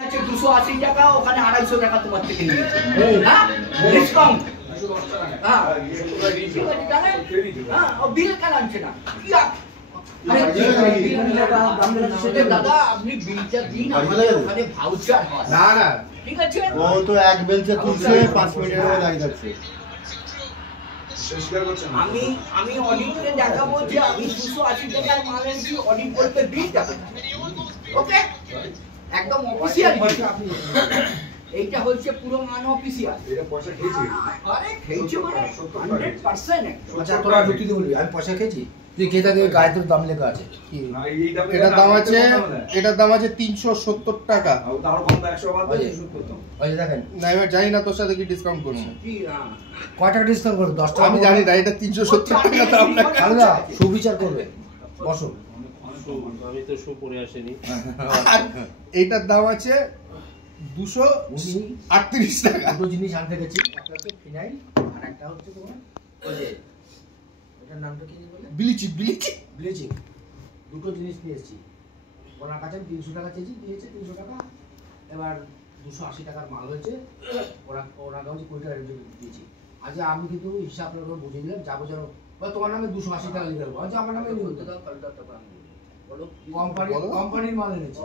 280 টাকা ওখানে 250 টাকা তোমার থেকে নিয়েছে হ্যাঁ ডিসকাউন্ট হ্যাঁ হ্যাঁ ও বিল কেন আনছে না কি দাদা আপনি বিলটা দিন আমাদের ওখানে ভাউচার হয় না না ঠিক আছে ও তো এক বেলচে তুলছে 5 মিনিটের মধ্যে দাঁড়িয়ে যাচ্ছে আমি অডিটরে দেখাবো যে আমি 280 টাকার মাল এনেছি অডিট করতে বিলটা ওকে একদম অফিশিয়াল এইটা হচ্ছে পুরো মান অফিশিয়াল এটা পয়সা খেয়েছি আরে খেয়েছে মানে 100% আচ্ছা তোরা যুক্তি দিয়ে বলবি আমি পয়সা খেয়েছি তুই কে থাকে গায়ের দাম লেখা আছে কি এটার দাম আছে 370 টাকা আরো কম 100 বাদ দিয়ে শুট করতাম ওই দেখেন না এবার জানি না তোর সাথে কি ডিসকাউন্ট করছে কি কয় টাকা ডিসকাউন্ট করবে 10 টাকা আমি জানি না এটা 370 টাকা দাম লেখা আলাদা সুবিচার করবে বসো আমি তো শো পরে আসেনি এইটার দাম আছে 238 টাকা দুটো জিনিস আনতে গেছি একটা হচ্ছে ফিনাইল আর একটা হচ্ছে তোমার ওই যে এটার নামটা কি বলে ব্লিচিং ব্লিচিং দুটো জিনিস নিয়েছি ওনার কাছে 300 টাকা চেয়েছি দিয়েছে 300 টাকা এবার 280 টাকার মাল হয়েছে ওরা কাছে 20 টাকা দিয়েছি আজ আমি কিন্তু হিসাব করে বুঝে দিলাম যাবো যেন তোমার নামে 280 টাকা লিখে দেবো আচ্ছা আমার নামে লিখে দাও বলো কোম্পানির মাল এনেছি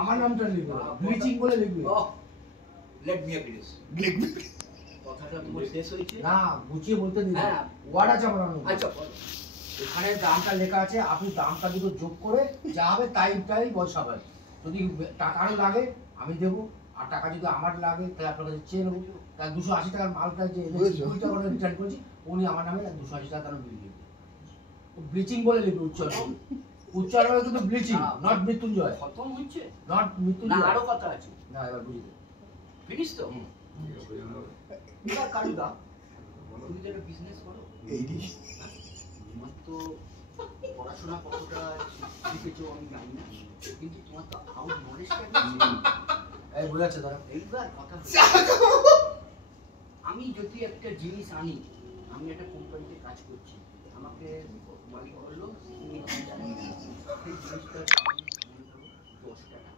আমার নামটা লিখবে ব্লিচিং বলে লিখবে লেট মি প্লিজ কথাটা তোমার শেষ হইছে না গুছিয়ে বলতে দিন হ্যাঁ ওয়ার্ড আছে আমার নামে আচ্ছা এখানে দামটা লেখা আছে আপনি দামটা দুটো যোগ করে যা হবে তাই বসাবেন যদি টাকারও লাগে আমি দেবো আর টাকা যদি আমার লাগে তাহলে আপনার কাছে চেয়ে নেবো তাহলে 280 টাকার মালটা যে কুড়ি টাকা রিটার্ন করেছি উনি আমার নামে 280 টাকা বিল দিবেন ব্লিচিং বলে লিখবে উচ্চারণ কিন্তু ব্লিচিং নট মৃত্যুঞ্জয় খতম হচ্ছে নট মৃত্যুঞ্জয় না আরো কথা আছে না এবার বুঝিয়ে ফিনিশ তো এবার কালুদা তুমি তো একটা বিজনেস করো এই তোমার তো পড়াশোনা কতটা শিখেছো আমি জানি না কিন্তু তোমার তো আউট নলেজটা এই বুঝাচ্ছে দাদা এইবার কথা আমি যদি একটা জিনিস আনি আমি একটা কোম্পানিতে কাজ করছি আমাকে মালিক বললো তুমি জানি না সেই জিনিসটার দাম 10 টাকা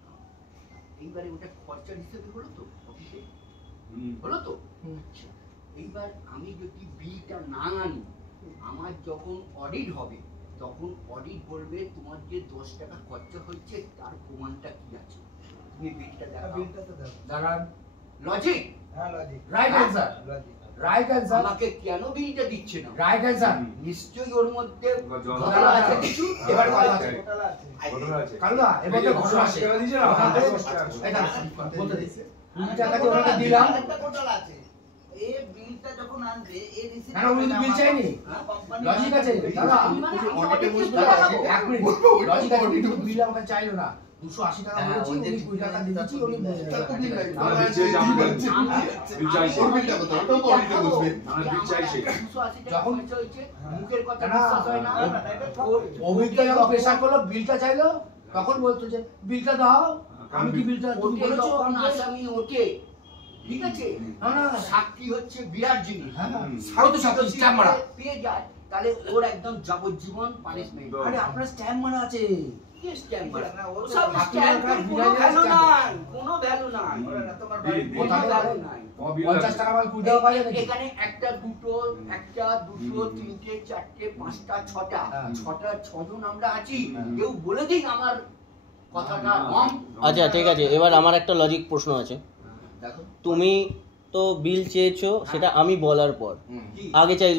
এইবারে ওটা খরচার হিসেবে হলো তো অফিসে হলো তো আচ্ছা এইবার আমি যদি বিলটা না আনি আমার যখন অডিট হবে তখন অডিট বলবে তোমার যে 10 টাকা খরচা হচ্ছে তার প্রমাণটা কি আছে তুমি বিলটা দেখাও বিলটা তো দাও দাঁড়ান লজিক হ্যাঁ logic right answer right answer আমাকে কেন বিলটা দিচ্ছে না রাইট অ্যানসার নিশ্চয়ই ওর মধ্যে ঘটনা আছে কিছু এবার কথা আছে কালুদা এবার তো ঘটনা আছে এটা বলতে দিছে 20 টাকা ওনাকে দিলাম একটা ঘটনা আছে এই বিলটা যখন আনবে এই রিসিপ্ট না উনি বিল চাইনি লজিক আছে দাদা এক মিনিট লজিক আছে বিল আমাকে চাইলো না 280 টাকা বলেছি উনি 20 টাকা দিয়েছি উনি যখন মুখের কথা বিশ্বাস হয় না অভিজ্ঞতা যখন প্রেসার করলো বিলটা চাইলো তখন বলতো যে বিলটা দাও আমি কি বিলটা তুমি বলেছো আসামি ওকে ঠিক আছে না না সাক্ষী হচ্ছে বিরাট জিনিস হ্যাঁ তো সাক্ষী স্ট্যাম্প মারা পেয়ে যায় তাহলে ওর একদম যাবজ্জীবন পানিশমেন্ট আরে আপনার স্ট্যাম্প মারা আছে কি স্ট্যাম্প মারা ও সব স্ট্যাম্প কোনো ভ্যালু নাই কোনো ভ্যালু নাই তোমার বাড়ি কোনো ভ্যালু নাই 50 টাকা মাল কুড়ি টাকা পাওয়া যায় নাকি এখানে একটা দুটো তিনটে চারটে পাঁচটা ছটা ছজন আমরা আছি কেউ বলে দিন আমার কথাটা রং আচ্ছা ঠিক আছে এবার আমার একটা লজিক প্রশ্ন আছে দেখো তুমি তো বিল চেয়েছো সেটা আমি বলার পর আগে চাইনি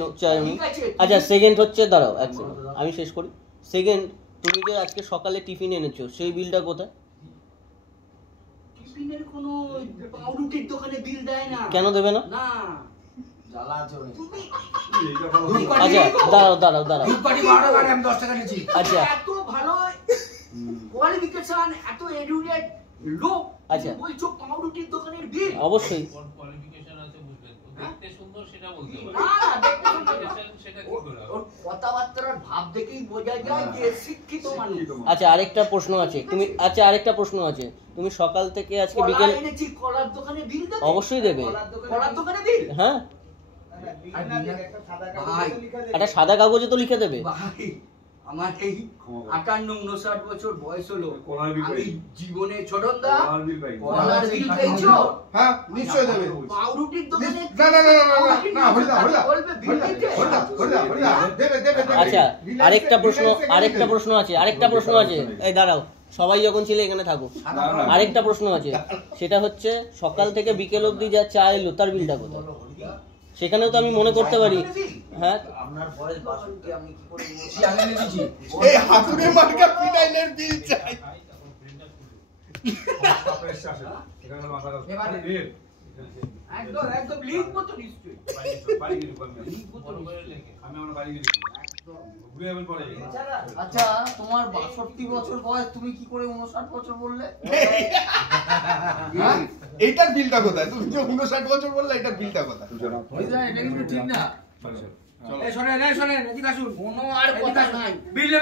ঠিক আছে আচ্ছা সেকেন্ড হচ্ছে দাঁড়াও এক সেকেন্ড আমি শেষ করি সেকেন্ড তুমি যে আজকে সকালে টিফিন এনেছো সেই বিলটা কোথায় টিফিনের কোনো পাউরুটির দোকানে বিল দেয় না কেন দেবে না না জ্বালা আছে অনেক আচ্ছা দাঁড়াও দুপাটি 12 টাকা আমি 10 টাকা নিয়েছি আচ্ছা এত ভালো কোয়ালিফিকেশন এত এডুকেটেড লোক আচ্ছা বলছো পাউরুটির দোকানের বিল অবশ্যই কোয়ালিফিকেশন আছে বুঝবেন দেখতে সুন্দর সেটা বলতে না দেখতে সুন্দর সেটা কি করে ওর কথাবার্তার ভাব দেখেই বোঝা যায় যে শিক্ষিত মানুষ আচ্ছা আরেকটা প্রশ্ন আছে তুমি সকাল থেকে আজকে বিকেল এনেছি কলার দোকানে বিল দেবে অবশ্যই দেবে কলার দোকানে বিল হ্যাঁ একটা সাদা কাগজে লেখা একটা সাদা কাগজে তো লিখে দেবে ভাই আমার এই 58-59 বছর বয়স হলো, কলার বিল আমি পাই। জীবনে ছোটনদা কলার বিল পাই। কলার বিল পেয়েছো? হ্যাঁ নিশ্চয়ই দেবে। পাউরুটির দোকানে না না না না না না হরিদা হরিদা বলবে বিল দিতে? দেবে দেবে দেবে। আচ্ছা আরেকটা প্রশ্ন Reliance আরেকটা প্রশ্ন আছে এই দাঁড়াও, সবাই যখন ছিলে এখানে থাকো। আরেকটা প্রশ্ন আছে, সেটা হচ্ছে সকাল থেকে বিকেল অবধি যা চা এলো তার বিলটা কোথায়? সেখানেও তো আমি মনে করতে পারি। হ্যাঁ আপনার বয়স 62, আপনি কি করে কি আমি এনে দিচ্ছি এই হাতুড়ে মার্কা ফিনাইলের বিল চাই। এবারে একদম একদম লিখবো তো নিশ্চয়ই। আমি আমার বাড়ি গেছি ঘুরে যাবেন পরে। আচ্ছা, তোমার 62 বছর বয়স, তুমি কি করে 59 বছর বললে? হ্যাঁ এইটার বিলটা কোথায়? তুমি যে 59 বছর বললে এটার বিলটা কোথায়? হরিদা এটা কিন্তু ঠিক না। চলো। এই শোনেন এদিকে আসুন। কোনো আর কথা নাই। বিল